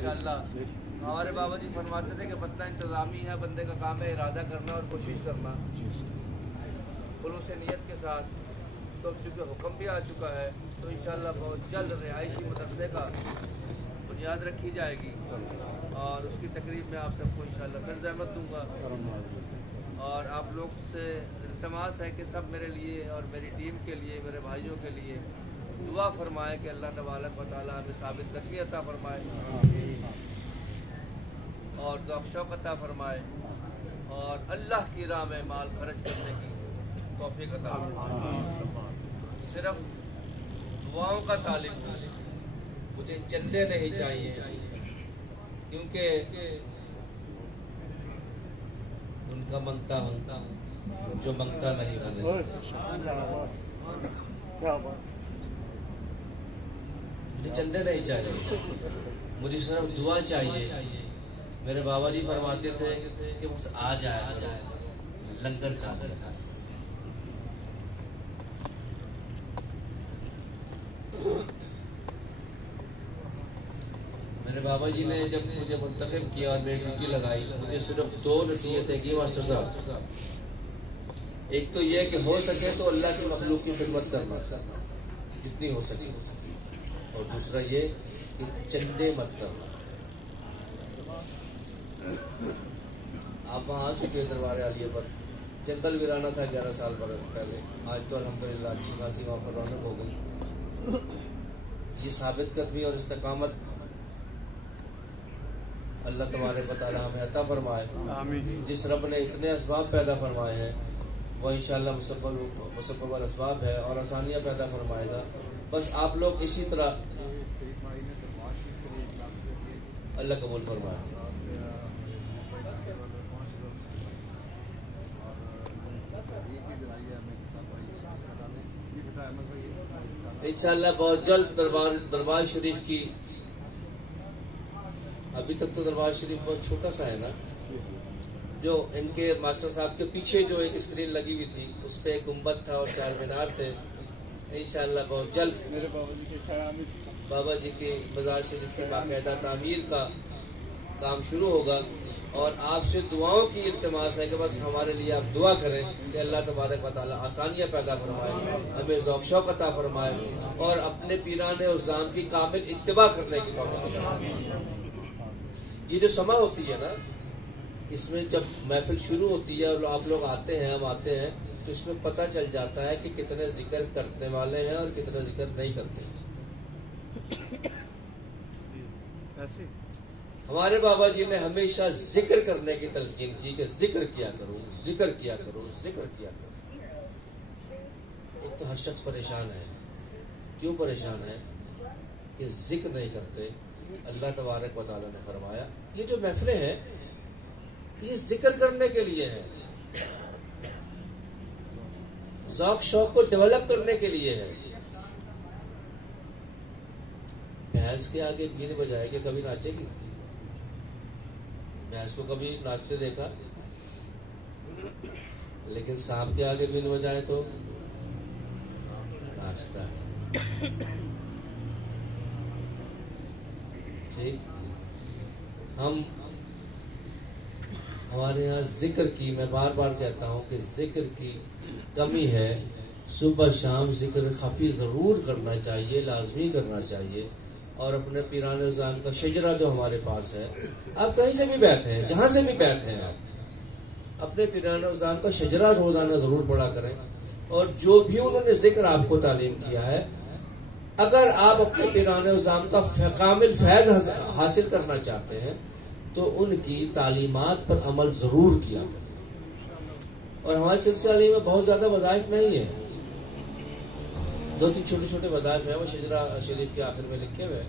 इंशाअल्लाह। हमारे बाबा जी फरमाते थे कि बंदा इंतज़ामी है, बंदे का काम है इरादा करना और कोशिश करना खुलूस नियत के साथ। तो चूँकि हुक्म भी आ चुका है तो इंशाअल्लाह बहुत जल्द रिहायशी मदरसे का बुनियाद रखी जाएगी और उसकी तकरीब में आप सबको इंशाअल्लाह फिर ज़हमत दूँगा। और आप लोग से इल्तमास है कि सब मेरे लिए और मेरी टीम के लिए, मेरे भाइयों के लिए दुआ फरमाए कि अल्लाह तबारक व तआला हमें साबित कदमी अता फरमाए और ज़ौक़ शौक़ अता फरमाए और अल्लाह की राह में माल खर्च करने की तौफ़ीक़ अता फरमाए। सिर्फ दुआओं का तालिब है, मुझे चंदे नहीं चाहिए, क्योंकि उनका मंगता हूँ जो मंगता नहीं होने। मुझे चंदे नहीं चाहिए, मुझे सिर्फ दुआ चाहिए। मेरे बाबा जी फरमाते थे कि बस आ जाए लंगर खा कर। मेरे बाबा जी ने जब मुझे मुंतखब किया और मेरी ड्यूटी लगाई, मुझे सिर्फ 2 नसीहतें की मास्टर साहब। एक तो यह कि हो सके तो अल्लाह की मखलूक की खिदमत करना जितनी हो सके, और दूसरा ये कि चंदे मत करना। आप वहाँ आ चुके दरबार आलिया पर, जंगल वीराना था 11 साल पहले, आज तो अल्हम्दुलिल्लाह अच्छी खासी वहाँ पर रौनक हो गई। ये साबित कदमी और इस्तकामत अल्लाह तबारक व तआला हमें अता फरमाए। जिस रब ने इतने असबाब पैदा फरमाए हैं वह इंशाअल्लाह मुसब्बल असबाब है और आसानियाँ पैदा फरमाएगा। बस आप लोग इसी तरह अल्लाह कबूल फरमाए। इंशाअल्लाह बहुत जल्द दरबार शरीफ की, अभी तक तो दरबार शरीफ बहुत छोटा सा है ना, जो इनके मास्टर साहब के पीछे जो एक स्क्रीन लगी हुई थी उस पे एक गुंबद था और 4 मीनार थे। इंशाअल्लाह बहुत जल्द मेरे बाबा जी के मज़ार शरीफ की बाकायदा तामीर का काम शुरू होगा। और आपसे दुआओं की इल्तिमास है कि बस हमारे लिए आप दुआ करें कि अल्लाह तबारक व तआला आसानियाँ पैदा फरमाए, हमें ज़ौक़ शौक़ अता फरमाए और अपने पीराने उज़्ज़ाम की कामिल इत्तिबा करने की तौफ़ीक़ अता फरमाए। ये जो समा होती है ना, इसमें जब महफिल शुरू होती है और आप लोग आते हैं, हम आते हैं, तो इसमें पता चल जाता है कि कितने जिक्र करने वाले हैं और कितने जिक्र नहीं करते। हमारे बाबा जी ने हमेशा जिक्र करने की तलकीन की कि जिक्र किया करो, जिक्र किया करो, जिक्र किया करो। एक तो हर शख्स परेशान है। क्यों परेशान है? कि जिक्र नहीं करते। अल्लाह तबारक व तआला ने फरमाया ये जो महफिलें हैं ये जिक्र करने के लिए है, ज़ौक़ शौक़ को डेवलप करने के लिए है। भैंस के आगे बीन बजाए कि कभी नाचेगी? भैंस को कभी नाचते देखा? लेकिन सांप के आगे बीन बजाए तो नाचता है। ठीक, हमारे यहाँ जिक्र की, मैं बार बार कहता हूँ कि जिक्र की कमी है। सुबह शाम जिक्र खफी जरूर करना चाहिए, लाजमी करना चाहिए। और अपने पीराने उज़्ज़ाम का शजरा जो हमारे पास है, आप कहीं से भी बैठे हैं, जहां से भी बैठे हैं, आप अपने पीराने उज़्ज़ाम का शजरा रोजाना जरूर पढ़ा करें। और जो भी उन्होंने जिक्र आपको तालीम किया है, अगर आप अपने पीराने उज़्ज़ाम का कामिल फैज हासिल करना चाहते हैं तो उनकी तालीमात पर अमल जरूर किया करें। और हमारे सिलसिले में बहुत ज्यादा वज़ाइफ नहीं है, 2-3 छोटे छोटे वज़ाइफ हैं, वो शजरा शरीफ के आखिर में लिखे हुए,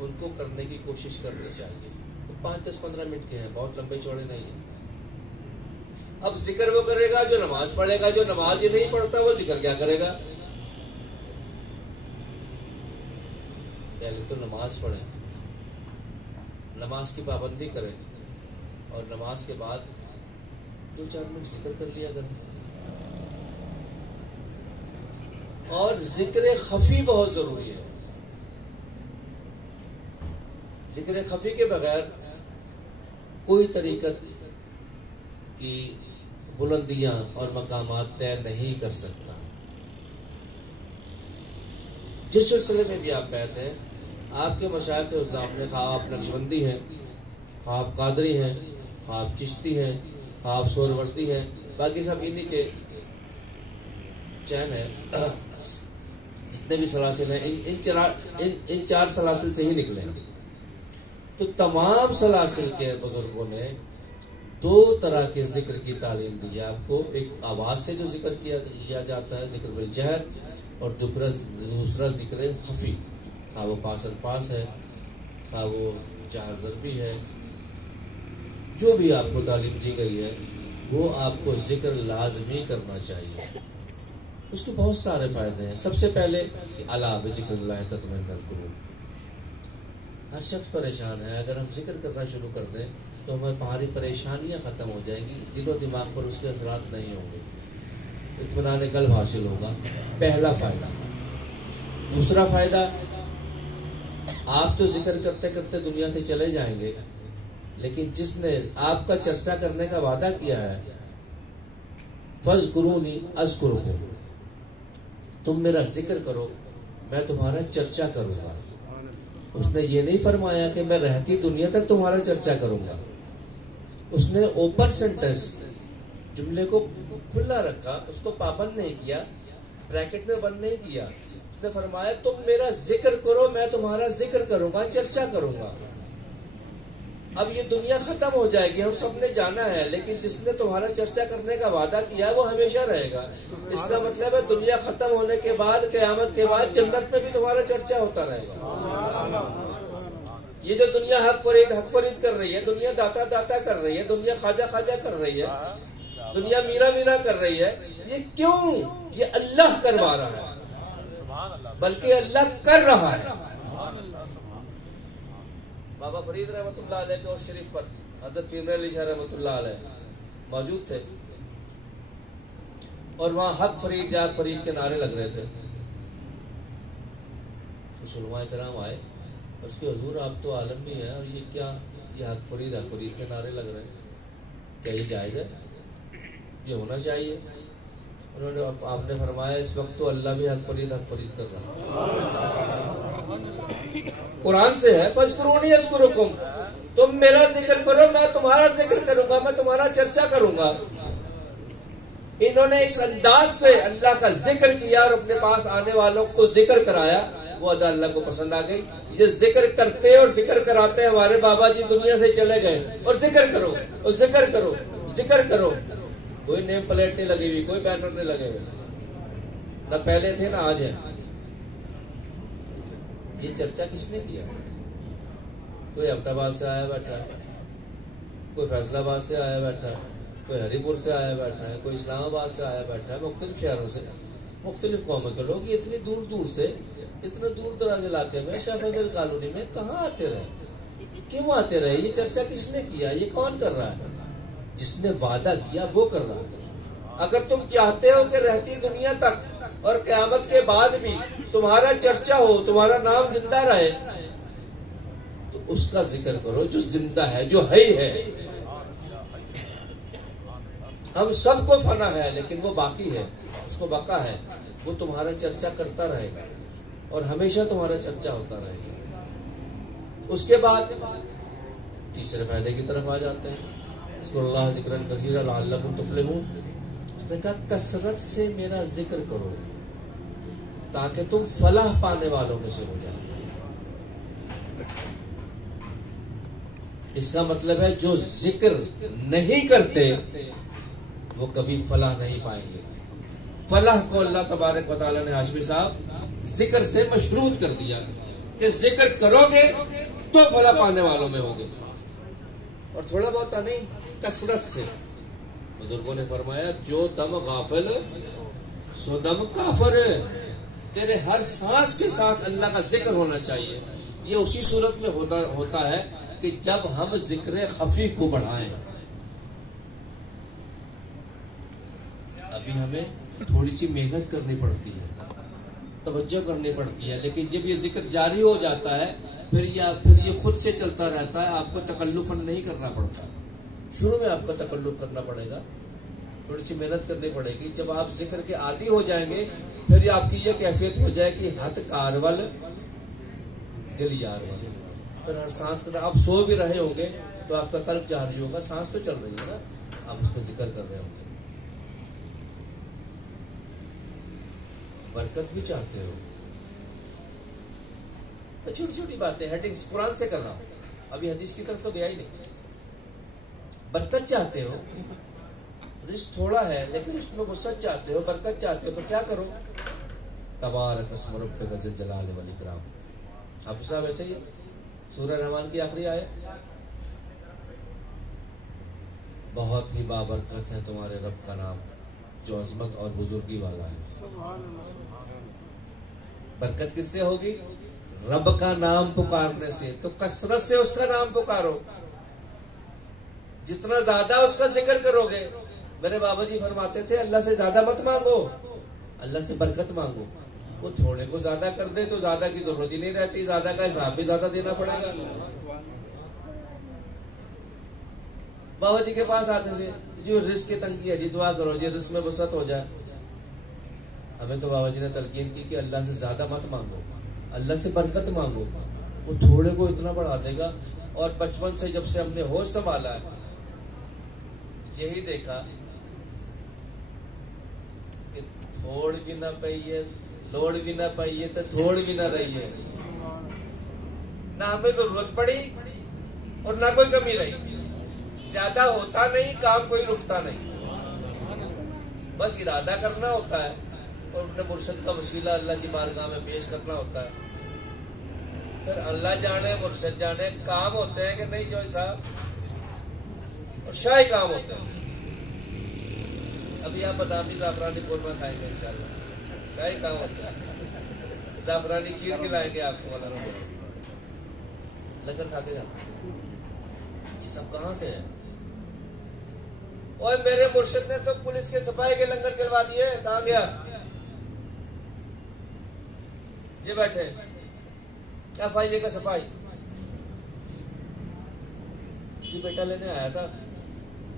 उनको करने की कोशिश करनी चाहिए। तो 5-10-15 मिनट के हैं, बहुत लंबे चौड़े नहीं है। अब जिक्र वो करेगा जो नमाज पढ़ेगा, जो नमाज ही नहीं पढ़ता वो जिक्र क्या करेगा? पहले तो नमाज पढ़े, नमाज की पाबंदी करें और नमाज के बाद 2-4 मिनट जिक्र कर लिया करें। और जिक्र खफी बहुत जरूरी है। जिक्र खफी के बगैर कोई तरीकत की बुलंदियां और मकामात तय नहीं कर सकता। जिस सिलसिले में भी आप कहते हैं, आपके मशाइख उस्ताद ने, खा आप नक्शबंदी हैं, खा आप कादरी हैं, खा आप चिश्ती हैं, खा आप सोरवर्दी हैं, बाकी सब इन्हीं के चैन है। जितने भी सलासिल हैं इन चार सलासिल से ही निकले हैं। तो तमाम सलासिल के बुजुर्गों ने दो तरह के जिक्र की तालीम दी है आपको। एक आवाज से जो जिक्र किया जाता है, जिक्र बिल जहर, और दूसरा जिक्र खफी, खा वो पासन पास है, खा वो जहर ज़रबी है, जो भी आपको तालीम दी गई है वो आपको जिक्र लाजमी करना चाहिए। उसके बहुत सारे फायदे हैं। सबसे पहले अला बिज़िक्रिल्लाह तत्मइन्नुल कुलूब। हर शख्स परेशान है, अगर हम जिक्र करना शुरू कर दें तो हमारी परेशानियां खत्म हो जाएंगी, दिलो दिमाग पर उसके असरात नहीं होंगे, इत्मीनान कल्ब हासिल होगा। पहला फायदा। दूसरा फायदा, आप तो जिक्र करते करते दुनिया से चले जाएंगे, लेकिन जिसने आपका चर्चा करने का वादा किया है, फज़कुरूनी अज़कुरुकुम, तुम मेरा जिक्र करो मैं तुम्हारा चर्चा करूंगा। उसने ये नहीं फरमाया कि मैं रहती दुनिया तक तुम्हारा चर्चा करूंगा। उसने ओपन सेंटेंस जुमले को खुला रखा, उसको पाबंद नहीं किया, ब्रैकेट में बंद नहीं किया। उसने फरमाया तुम मेरा जिक्र करो मैं तुम्हारा जिक्र करूंगा, चर्चा करूंगा। अब ये दुनिया खत्म हो जाएगी, हम सबने जाना है, लेकिन जिसने तुम्हारा चर्चा करने का वादा किया है वो हमेशा रहेगा। इसका मतलब है दुनिया खत्म होने के बाद, क़यामत के बाद जन्नत में भी तुम्हारा चर्चा होता रहेगा। ये जो दुनिया हक फरीद कर रही है, दुनिया दाता दाता कर रही है, दुनिया खाजा खाजा कर रही है, दुनिया मीरा मीरा कर रही है, ये क्यों? ये अल्लाह करवा रहा है, बल्कि अल्लाह कर रहा है। बाबा फरीद रहमतुल्लाह अलैह के वक्त शरीफ पर हज़रत पीर अली शाह रहमतुल्लाह अलैह मौजूद थे, और वहां हक फरीद जाग फरीद के नारे लग रहे थे। उलमाए किराम आए, उसके हुजूर आप तो आलम भी हैं, और ये क्या, ये हक फरीद के नारे लग रहे हैं, क्या ये जायज़ है? ये होना चाहिए? उन्होंने, आपने फरमाया इस वक्त तो अल्लाह भी हक फरीद कर रहा है। कुरान से है, फज़कुरूनी अज़कुरुकुम, तुम मेरा जिक्र करो मैं तुम्हारा जिक्र करूंगा, मैं तुम्हारा चर्चा करूंगा। इन्होंने इस अंदाज से अल्लाह का जिक्र किया और अपने पास आने वालों को जिक्र कराया, वो अदा अल्लाह को पसंद आ गई। ये जिक्र करते और जिक्र कराते हमारे बाबा जी दुनिया से चले गए, और जिक्र करो और जिक्र करो जिक्र करो। कोई नेम प्लेट नहीं लगी हुई, कोई बैनर नहीं लगे हुए, न पहले थे ना आज है। ये चर्चा किसने किया? कोई अहमदाबाद से आया बैठा है, कोई फैसलाबाद से आया बैठा है, कोई हरिपुर से आया बैठा है, कोई इस्लामाबाद से आया बैठा है, मुख्तलिफ शहरों से, मुख्तलिफ कौमों के लोग। ये इतनी दूर दूर से, इतने दूर दराज इलाके में, शाह फजल कॉलोनी में कहाँ आते रहे, क्यों आते रहे? ये चर्चा किसने किया? ये कौन कर रहा है? जिसने वादा किया वो कर रहा है। अगर तुम चाहते हो कि रहती दुनिया तक और क़यामत के बाद भी तुम्हारा चर्चा हो, तुम्हारा नाम जिंदा रहे, तो उसका जिक्र करो जो जिंदा है, जो है ही है। हम सबको फना है, लेकिन वो बाकी है, उसको बका है, वो तुम्हारा चर्चा करता रहेगा और हमेशा तुम्हारा चर्चा होता रहेगा। उसके बाद तीसरे फायदे की तरफ आ जाते हैं। अल्लाह ज़िक्रन कसीरा लअल्लकुम तुफ़लिहून। उसने कहा कसरत से मेरा जिक्र करो ताकि तुम फलाह पाने वालों में से हो जाओ। इसका मतलब है जो जिक्र नहीं करते वो कभी फलाह नहीं पाएंगे। फलाह को अल्लाह तबारक व तआला ने हाशमी साहब जिक्र से मशरूत कर दिया कि जिक्र करोगे तो फलाह पाने वालों में होगे, और थोड़ा बहुत नहीं, कसरत से। बुजुर्गों ने फरमाया जो दम गाफिल सो दम काफिर, तेरे हर सांस के साथ अल्लाह का जिक्र होना चाहिए। ये उसी सूरत में होता है कि जब हम जिक्र खफी को बढ़ाएं। अभी हमें थोड़ी सी मेहनत करनी पड़ती है, तवज्जो करनी पड़ती है, लेकिन जब ये जिक्र जारी हो जाता है फिर ये खुद से चलता रहता है, आपको तकल्लुफन नहीं करना पड़ता। शुरू में आपको तकल्लुफ करना पड़ेगा, थोड़ी सी मेहनत करनी पड़ेगी। जब आप जिक्र के आदी हो जाएंगे फिर आपकी ये कैफियत हो जाएगी हथ कारवल दिल यार वाले। फिर हर सांस के आप सो भी रहे होंगे तो आपका कल्ब जारी होगा, सांस तो चल रही है ना, आप उसका जिक्र कर रहे होंगे। बरकत भी चाहते हो, छोटी छोटी बातें हेडिंग्स कुरान से कर रहा हूं, अभी हदीस की तरफ तो गया ही नहीं। बरकत चाहते हो, रिस्क थोड़ा है लेकिन उसमें वसअत चाहते हो, बरकत चाहते हो तो क्या करो, तबारक अस्म रब्बिका ज़िल जलाल वल इकराम। हाफिज़ साहब ऐसे ही सूरह रहमान की आखिरी आयत, बहुत ही बाबरकत है तुम्हारे रब का नाम जो अजमत और बुजुर्गी वाला है। बरकत किससे होगी? रब का नाम पुकारने से। तो कसरत से उसका नाम पुकारो, जितना ज्यादा उसका जिक्र करोगे। मेरे बाबा जी फरमाते थे अल्लाह से ज्यादा मत मांगो, अल्लाह से बरकत मांगो। वो थोड़े को ज्यादा कर दे तो ज्यादा की जरूरत ही नहीं रहती, ज्यादा का हिसाब भी ज्यादा देना पड़ेगा। बाबा जी के पास आते थे, जो रिस्क की तंगी है जी दुआ करो जी रिस्क में वसअत हो जाए। हमें तो बाबा जी ने तलकीन की कि अल्लाह से ज्यादा मत मांगो, अल्लाह से बरकत मांगो, वो थोड़े को इतना बढ़ा देगा। और बचपन से जब से हमने होश संभाला है यही देखा कि थोड़ भी ना पाइए, लोड़ भी ना पाइए तो थोड़ भी ना रही है। ना हमें जरूरत पड़ी और ना कोई कमी रही। ज्यादा होता नहीं, काम कोई रुकता नहीं, बस इरादा करना होता है और अपने मुर्शिद का वसीला अल्लाह की बारगाह में पेश करना होता है। फिर अल्लाह जाने मुर्शिद जाने काम होते हैं कि नहीं जोई साहब, और शाही काम होते हैं। अभी आप बादामी जाफरानी कोरमा खाएंगे इंशाल्लाह, शाही काम होता है। जाफरानी खीर खिलाएंगे आपको, लंगर खा के जाना। ये सब कहाँ से है? और मेरे मुर्शिद ने तो पुलिस के सिपाही के लंगर चलवा दिए। कहाँ गया? ये बैठे FIA का सिपाही जी, बेटा लेने आया था,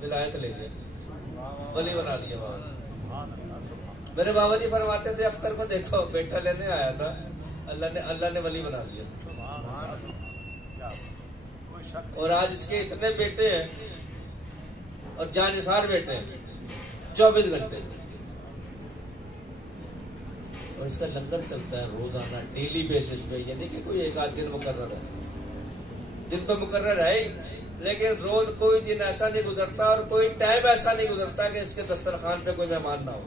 विलायत ले गया, वली बना दिया बाबा। मेरे बाबा जी फरमाते थे अख्तर को देखो बेटा लेने आया था, अल्लाह ने वली बना दिया। और आज इसके इतने बेटे हैं और जानिसार बेटे हैं 24 घंटे, और इसका लंगर चलता है रोजाना डेली बेसिस पे। यानी कि कोई एक आध दिन मुकर्रर है, दिन तो मुकर्रर है ही, लेकिन रोज कोई दिन ऐसा नहीं गुजरता और कोई टाइम ऐसा नहीं गुजरता कि इसके दस्तरखान पे कोई मेहमान ना हो।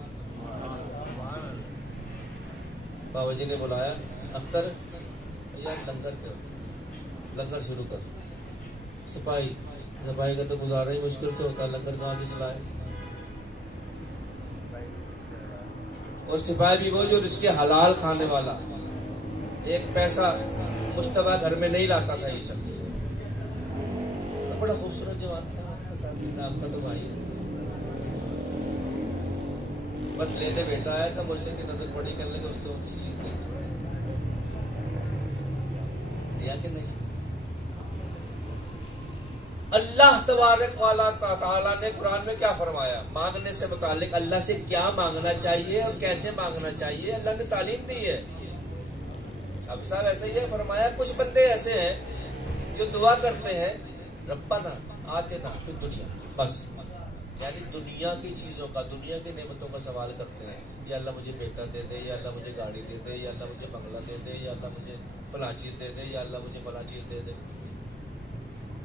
बाबा जी ने बुलाया, अख्तर यार लंगर शुरू कर। सिपाही का तो गुजारा ही मुश्किल से होता है, लंगर कहाँ से चलाए। और सिपाही भी वो जो जिसके हलाल खाने वाला, एक पैसा मुश्तबा घर में नहीं लाता था। ये सब तो बड़ा खूबसूरत जवान था, आपका साथी था, आपका तो भाई है। बस लेने बेटा आया था, मुझसे की नजर पड़ी कर लेगा उससे ऊंची चीज दी, दिया कि नहीं? अल्लाह तबारक वाला ताला ने कुरान में क्या फरमाया? मांगने से मुतालिक अल्लाह से क्या मांगना चाहिए और कैसे मांगना चाहिए अल्लाह ने तालीम दी है। अब साहब ऐसे ही है, फरमाया कुछ बंदे ऐसे हैं जो दुआ करते हैं रब्बाना आतिना फिद दुनिया, बस यानी दुनिया की चीजों का, दुनिया की नेमतों का सवाल करते हैं। या अल्लाह मुझे बेटा दे दे, या अल्लाह मुझे गाड़ी दे दे, या अल्लाह मुझे बंगला दे दे, या अल्लाह मुझे फला चीज दे दे, या अल्लाह मुझे फला चीज दे दे।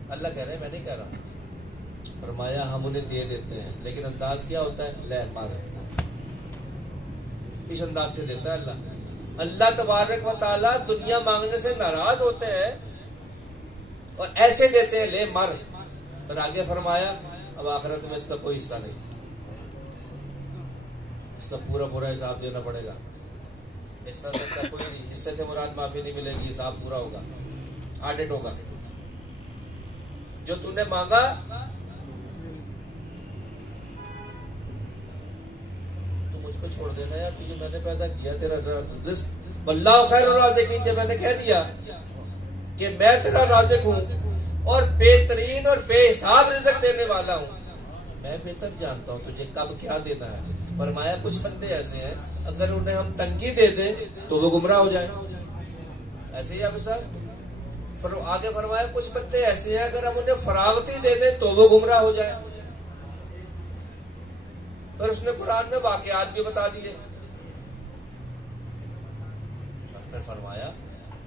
अल्लाह कह रहे हैं, मैं नहीं कह रहा। फरमाया हम उन्हें दे देते हैं, लेकिन अंदाज क्या होता है? ले मारे, इस अंदाज से देता है अल्लाह। अल्लाह तबारक व तआला दुनिया मांगने से नाराज होते हैं और ऐसे देते हैं, ले मर। फिर आगे फरमाया अब आखिरत में इसका कोई हिस्सा नहीं, इसका पूरा पूरा हिसाब देना पड़ेगा। हिस्सा से कोई नहीं, हिस्से से मुराद माफी नहीं मिलेगी, हिसाब पूरा होगा, ऑडिट होगा। जो तूने मांगा तो मुझ पर छोड़ देना यार, तुझे मैंने पैदा किया, तेरा रिस्क वल्लाहु खैरुर राज़िकीन, जब मैंने कह दिया कि मैं तेरा राज़िक हूं और बेहतरीन और बेहिसाब रिज़्क देने वाला हूं। मैं बेहतर जानता हूं तुझे कब क्या देना है। फरमाया कुछ बंदे ऐसे हैं, अगर उन्हें हम तंगी दे दें तो वो गुमराह हो जाए। ऐसे ही आप साहब आगे फरमाया कुछ बंदे ऐसे हैं, अगर हम उन्हें फरावती दे दें तो वो गुमराह हो जाए। पर उसने कुरान में वाकयात भी बता दिए। फिर फरमाया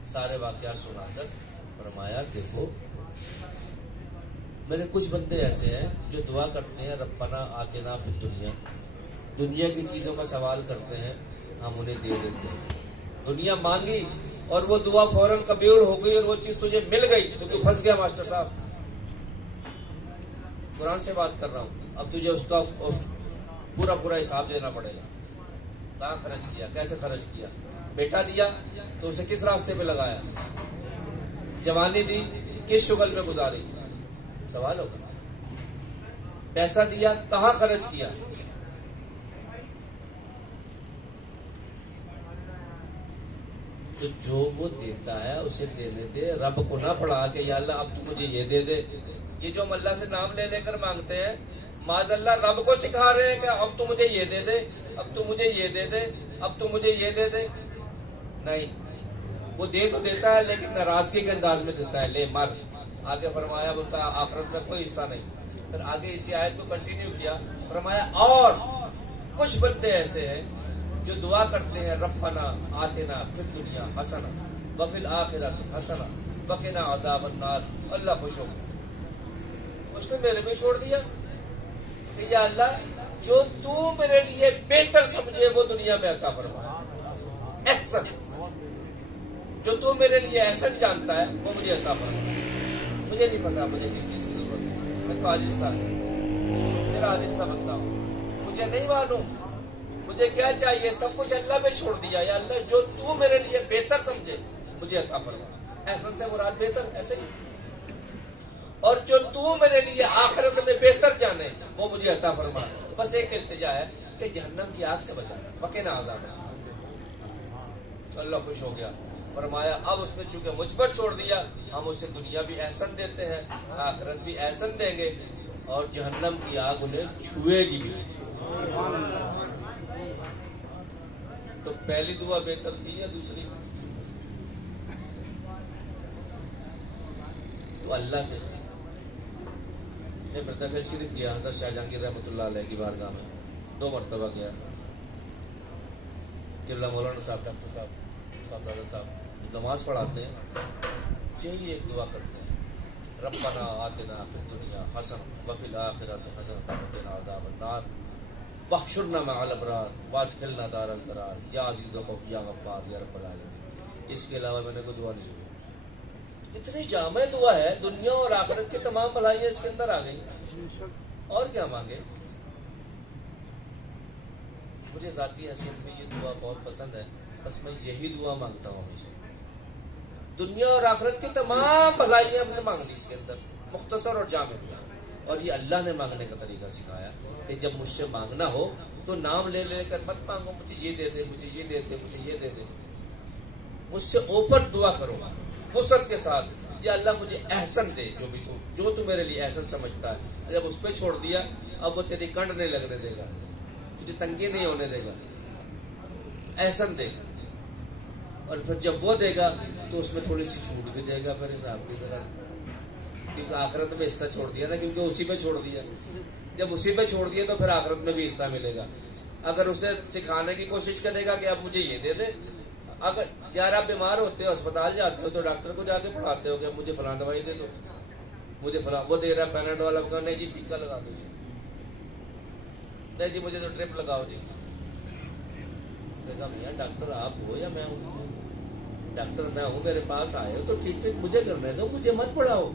सारे वाकयात सुनाकर फरमाया देखो मेरे कुछ बंदे ऐसे हैं जो दुआ करते हैं रब्बना आतिना फिद दुनिया, दुनिया की चीजों का सवाल करते हैं, हम उन्हें दे देते हैं। दुनिया मांगी और वो दुआ फौरन कबूल हो गई और वो चीज तुझे मिल गई तो तू फंस गया मास्टर साहब। कुरान से बात कर रहा हूं। अब तुझे उसका पूरा पूरा हिसाब देना पड़ेगा। कहाँ खर्च किया, कैसे खर्च किया, बेटा दिया तो उसे किस रास्ते पे लगाया, जवानी दी किस शुगल में गुजारी, सवाल होगा। पैसा दिया कहाँ खर्च किया। तो जो वो देता है उसे देने दे, रब को ना पढ़ा के या अल्लाह अब तू मुझे ये दे दे। ये जो हम अल्लाह से नाम ले लेकर मांगते हैं, माज़अल्लाह रब को सिखा रहे हैं कि अब तू मुझे ये दे दे, अब तू मुझे ये दे दे, अब तू मुझे ये दे दे। नहीं, वो दे तो देता है लेकिन नाराजगी के अंदाज में देता है, ले मर। आगे फरमाया उनका आखिरत में कोई हिस्सा नहीं। फिर आगे इसी आयत को कंटिन्यू किया, फरमाया और कुछ बंदे ऐसे हैं जो दुआ करते हैं रब्बना आतिना फिद दुनिया हसना व फिल आखिरत हसना वकिना अज़ाबन नार। अल्लाह खुश हो गया, उसने मेरे भी छोड़ दिया कि या अल्लाह जो तू मेरे लिए बेहतर समझे वो दुनिया में अता फरमा। एहसन, जो तू मेरे लिए एहसन जानता है वो मुझे अता फरमा। मुझे नहीं पता मुझे किस चीज की जरूरत है, मैं तो आजिज़ मेरा आजिज़ बंदा हूं, मुझे नहीं मालूम मुझे क्या चाहिए, सब कुछ अल्लाह पे छोड़ दिया। या अल्लाह जो तू मेरे लिए बेहतर समझे मुझे अता फरमा। एहसन से मुराद बेहतर, ऐसे ही। और जो तू मेरे लिए आखिरत में बेहतर जाने वो मुझे अता फरमा। बस एक इल्तिजा है कि जहन्नम की आग से बचाना, वकीना अज़ाब। तो अल्लाह खुश हो गया, फरमाया अब उसने चूंकि मुझ पर छोड़ दिया, हम उसे दुनिया भी एहसन देते हैं, आखिरत भी एहसन देंगे और जहन्नम की आग उन्हें छुएगी भी। तो पहली दुआ बेहतर थी या दूसरी? तो अल्लाह से फिर शरीफ गया, हज़रत शाह जहांगीर रहमतुल्लाह अलैह की बारगाह में 2 मरतबा गया। किबला मौलाना साहब, डॉक्टर साहब, दादा साहब नमाज पढ़ाते हैं, यही एक दुआ करते हैं, रब्बना आतिना फिद दुनिया हसन व फिल आखिरति हसन वक़िना अज़ाबन नार वहशुरना मअल अबरार वअदखिलना दारल करार या अज़ीज़ या गफ्फार या रब्बल आलमीन। इसके अलावा मैंने कोई दुआ नहीं सुनी। इतनी जामे दुआ है, दुनिया और आखिरत की तमाम भलाइयां इसके अंदर आ गई। और क्या मांगे? मुझे जाती हैसियत में ये दुआ बहुत पसंद है, बस मैं यही दुआ मांगता हूँ हमेशा। दुनिया और आखिरत की तमाम भलाइयां हमने मांग ली इसके अंदर, मुख्तसर और जामे दुआ। और ये अल्लाह ने मांगने का तरीका सिखाया कि जब मुझसे मांगना हो तो नाम ले लेकर मत मांगो, मुझे ये दे दे, मुझे ये दे दे, मुझे ये दे दे। मुझसे ऊपर दुआ करो वुसअत के साथ, या अल्लाह मुझे एहसन दे, जो तू मेरे लिए एहसन समझता है। जब उस पर छोड़ दिया, अब वो तेरी कंड नहीं लगने देगा, तुझे तंगी नहीं होने देगा, एहसन दे। और फिर जब वो देगा तो उसमें थोड़ी सी छूट भी देगा फिर हिसाब की तरह, क्योंकि आखिरत में हिस्सा छोड़ दिया ना, क्योंकि उसी पे छोड़ दिया। जब उसी पे छोड़ दिया तो फिर आखिरत में भी हिस्सा मिलेगा। अगर उसे सिखाने की कोशिश करेगा कि आप मुझे ये दे दे, अगर यार आप बीमार होते हो, अस्पताल जाते हो, तो डॉक्टर को जाके पढ़ाते हो कि मुझे फलां दवाई दे दो, मुझे फलां वो दे रहा है पैनाडोल, आपका नहीं जी टीका लगा दो, नहीं जी मुझे तो ट्रिप लगाओ जी। देखा भैया डॉक्टर आप हो या मैं हूँ? डॉक्टर मैं हूँ, मेरे पास आए हो तो ट्रीटमेंट मुझे करने दो, मुझे मत पढ़ाओ।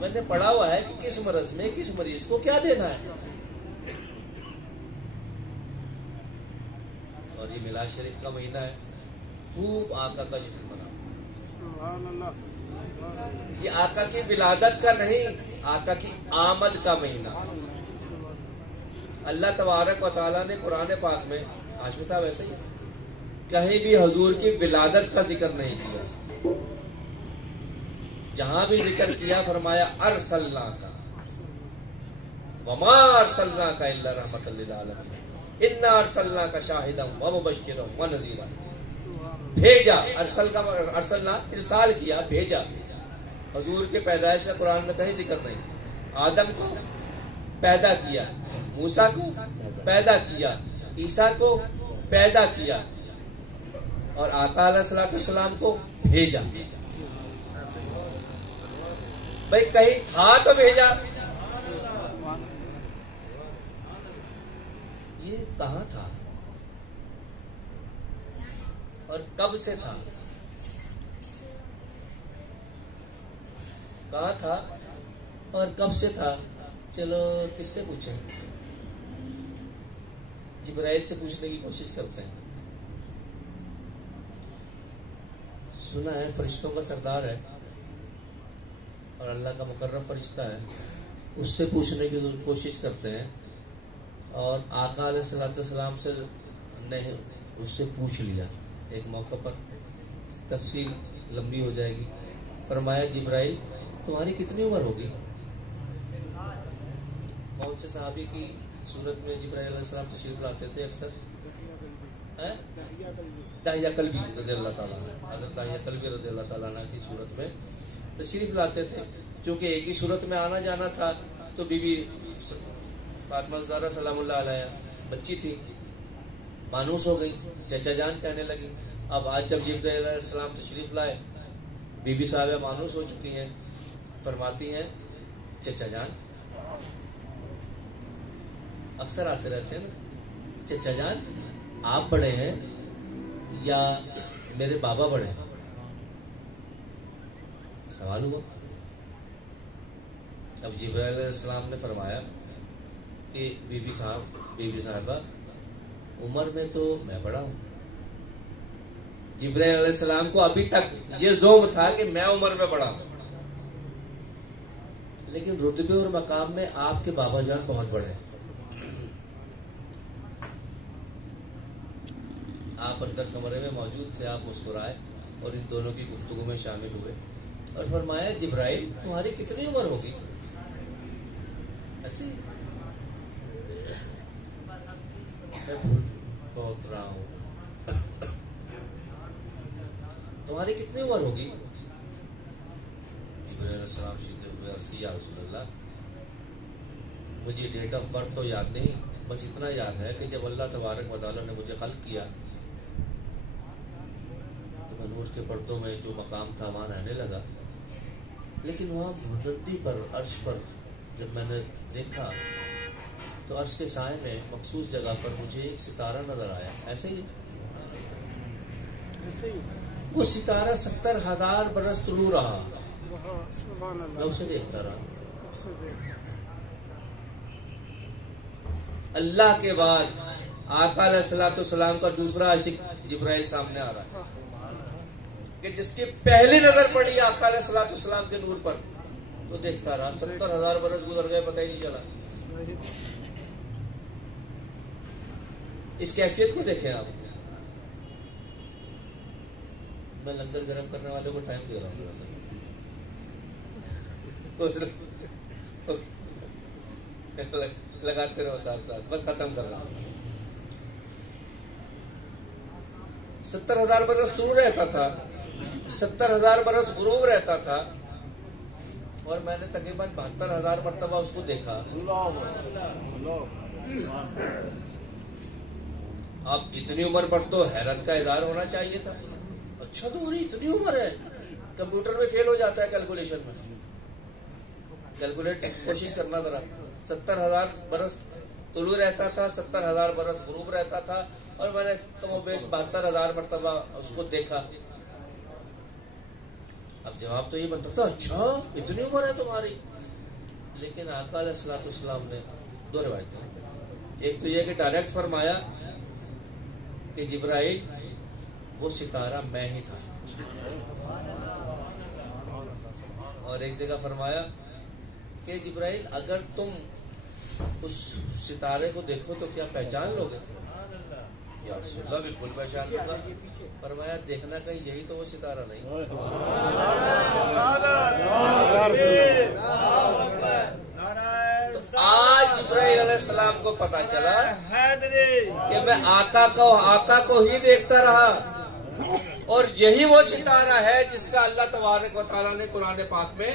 मैंने पढ़ा हुआ है कि किस मर्ज में किस मरीज को क्या देना है। और ये मिलाद शरीफ का महीना है, खूब आका का जिक्र मना। ये आका की विलादत का नहीं, आका की आमद का महीना। अल्लाह तबारक व तआला ने कुरान पाक में आज बता वैसे ही कहीं भी हुजूर की विलादत का जिक्र नहीं किया, जहां भी जिक्र किया फरमाया अरसलना का, वमा अरसलना का इल्ला रहमतल लिल आलमीन, इन्ना अरसलना का शाहिदन व मुबश्शिरन व नज़ीरा। भेजा, अरसलना इरसाल किया, भेजा। हुजूर के पैदाइश का कुरान में कहीं जिक्र नहीं। आदम को पैदा किया, मूसा को पैदा किया, ईसा को पैदा किया और आका अलैहिस्सलाम को भेजा। भाई कहीं था तो भेजा, ये कहां था और कब से था? कहां था और कब से था? चलो किससे पूछें? जिब्राइल से पूछने की कोशिश करते हैं। सुना है फरिश्तों का सरदार है और अल्लाह का मुकर्रम फरिश्ता है, उससे पूछने की कोशिश करते हैं और आका अलैहिस्सलाम से नहीं, उससे पूछ लिया एक मौके पर। तफसील लंबी हो जाएगी। फरमाया जिब्राइल तुम्हारी कितनी उम्र होगी? कौन से सहाबी की सूरत में जिब्राइल अलैहिस्सलाम तशरीफ लाते थे अक्सर? दाहिया कल्बी रज़ियल्लाहु ताला अन्हु, हज़रत दाहिया कल्बी रज़ियल्लाहु ताला अन्हु की सूरत में तशरीफ लाते थे। क्योंकि एक ही सूरत में आना जाना था तो बीबी फातिमा ज़हरा सलामुल्लाह अलैहा बच्ची थी, मानूस हो गई, चचा जान कहने लगी। अब आज जब जिब्राइल अलैहिस्सलाम तशरीफ लाए, बीबी साहब मानूस हो चुकी हैं, फरमाती हैं चचा जान। अक्सर आते रहते हैं ना, चचा जान आप बड़े हैं या मेरे बाबा बड़े हैं? सवाल हुआ। अब जिब्राइल अलैहिस्सलाम ने फरमाया कि बीबी साहबा उम्र में तो मैं बड़ा हूं। जिब्राइल अलैहिस्सलाम को अभी तक ये ज़ोम था कि मैं उम्र में बड़ा हूं, लेकिन रुतबे और मकाम में आपके बाबा जान बहुत बड़े हैं। आप अंदर कमरे में मौजूद थे, आप मुस्कुराए और इन दोनों की गुफ्तगू में शामिल हुए और फरमाया जिब्राइल तुम्हारी कितनी उम्र होगी? अच्छा मैं भूल बहुत रहा हूं, तुम्हारी कितनी उम्र होगी? जिब्राइल अलैहिस्सलाम सीधे हुए, अर्ज़ किया या रसूल अल्लाह मुझे डेट ऑफ बर्थ तो याद नहीं, बस इतना याद है कि जब अल्लाह तबारक व तआला ने मुझे खल्क़ किया तो नूर के पर्दों में जो मकाम था वहां रहने लगा। लेकिन वहां बुलंदी पर, अर्श पर जब मैंने देखा तो अर्श के साए में मखसूस जगह पर मुझे एक सितारा नजर आया। ऐसे ही वो सितारा 70,000 बरस तुलू रहा, मैं उसे देखता रहा। अल्लाह के बाद आका अलैहिस्सलाम का दूसरा आशिक जिब्राइल सामने आ रहा है कि जिसकी पहली नजर पड़ी आका अलैहिस्सलाम के नूर पर, तो देखता रहा। 70,000 बरस गुजर गए, पता ही नहीं चला। इस कैफियत को देखें आप। मैं लंगर गर्म करने वाले को टाइम दे रहा हूँ लगाते रहो साथ साथ, बस खत्म कर रहा हूं। 70,000 बरस दूर रहता था, 70,000 बरस गुरूब रहता था और मैंने तकरीबन 72,000 मरतबा उसको देखा। अब इतनी उम्र पर तो हैरत का इज़हार होना चाहिए था। अच्छा तो उन्हें इतनी उम्र है, कंप्यूटर में फेल हो जाता है कैलकुलेशन में। कैलकुलेट कोशिश करना जरा। 70,000 बरस तुलू रहता था, 70,000 बरस गुरूब रहता था और मैंने कमोबेश 72,000 मरतबा उसको देखा। अब जवाब तो ये बनता था अच्छा इतनी उम्र है तुम्हारी। लेकिन आका अलैहिस्सलाम ने दो रिवायतें, एक तो यह कि डायरेक्ट फरमाया कि जिब्राइल वो सितारा मैं ही था, और एक जगह फरमाया कि जिब्राइल अगर तुम उस सितारे को देखो तो क्या पहचान लोगे? या रसूलल्लाह बिल्कुल पहचान लूंगा। फरमाया देखना कहीं यही तो वो सितारा नहीं। तो आज जिब्राइल अलैहिस्सलाम को पता चला कि मैं आका को ही देखता रहा, और यही वो सितारा है जिसका अल्लाह तबारक व तआला ने कुरान पाक में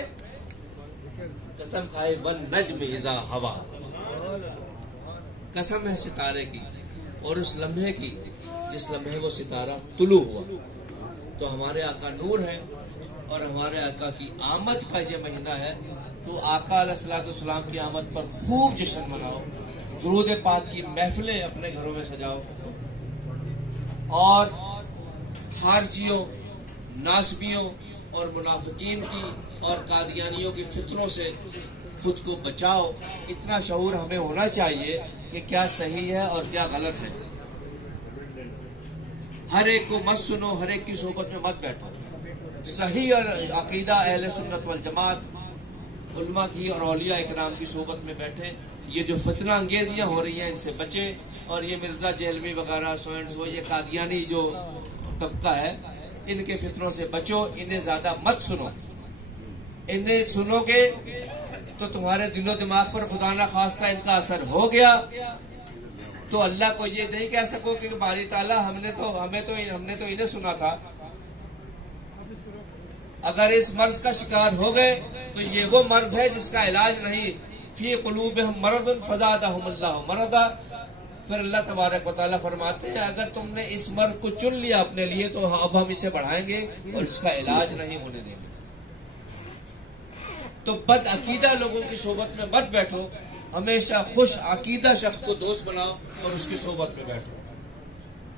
कसम खाई, वन नज्म इज़ा हवा, कसम है सितारे की और उस लम्हे की जिस लम्हे वो सितारा तुलू हुआ। तो हमारे आका नूर है और हमारे आका की आमद का ये महीना है, तो आका अलैहिस्सलाम की आमद पर खूब जश्न मनाओ, दुरूद पाक की महफिलें अपने घरों में सजाओ, और खारजियों, नासबियों और मुनाफिकीन की और कादियानियों की फितरों से खुद को बचाओ। इतना शऊर हमें होना चाहिए कि क्या सही है और क्या गलत है। हर एक को मत सुनो, हर एक की सोबत में मत बैठो। सही और अकीदा अहले सुन्नत वल जमात उलमा की और औलिया इकराम की सोबत में बैठे। ये जो फितना अंगेजियां हो रही हैं इनसे बचे, और ये मिर्जा जहलवी वगैरह सो ये कादियानी जो तबका है इनके फितरों से बचो, इन्हें ज्यादा मत सुनो। इन्हें सुनोगे तो तुम्हारे दिलो दिमाग पर खुदा ना खास्ता इनका असर हो गया तो अल्लाह को ये नहीं कह सकोगे कि बारी ताला हमने तो इन्हें सुना था। अगर इस मर्ज का शिकार हो गए तो ये वो मर्ज है जिसका इलाज नहीं। फी कुलूबिहिम मरदुन फज़ादहुमुल्लाहु मरदा। फिर अल्लाह तबारक व तआला फरमाते हैं अगर तुमने इस मर्ज को चुन लिया अपने लिए तो अब हम इसे बढ़ाएंगे और इसका इलाज नहीं होने देंगे। तो बद अकीदा लोगों की सोबत में मत बैठो, हमेशा खुश अकीदा शख्स को दोस्त बनाओ और उसकी सोबत में बैठो,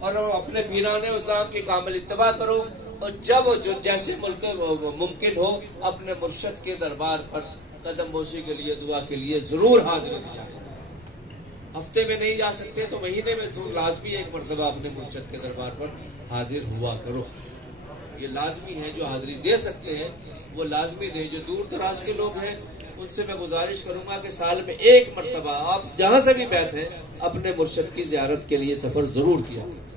और अपने पीराने उस्ताद की कामिल इत्तबा करो, और जब जो जैसे मुमकिन हो अपने मुर्शद के दरबार पर कदम बोशी के लिए दुआ के लिए जरूर हाजिर दिया। हफ्ते में नहीं जा सकते तो महीने में तो लाजमी एक मरतबा अपने मुर्शद के दरबार पर हाजिर हुआ करो। ये लाजमी है, जो हाजिरी दे सकते हैं वो लाजमी दे। जो दूर दराज के लोग हैं उनसे मैं गुजारिश करूंगा कि साल में एक मरतबा आप जहां से भी बैठे अपने मुर्शद की ज़ियारत के लिए सफर जरूर किया करें।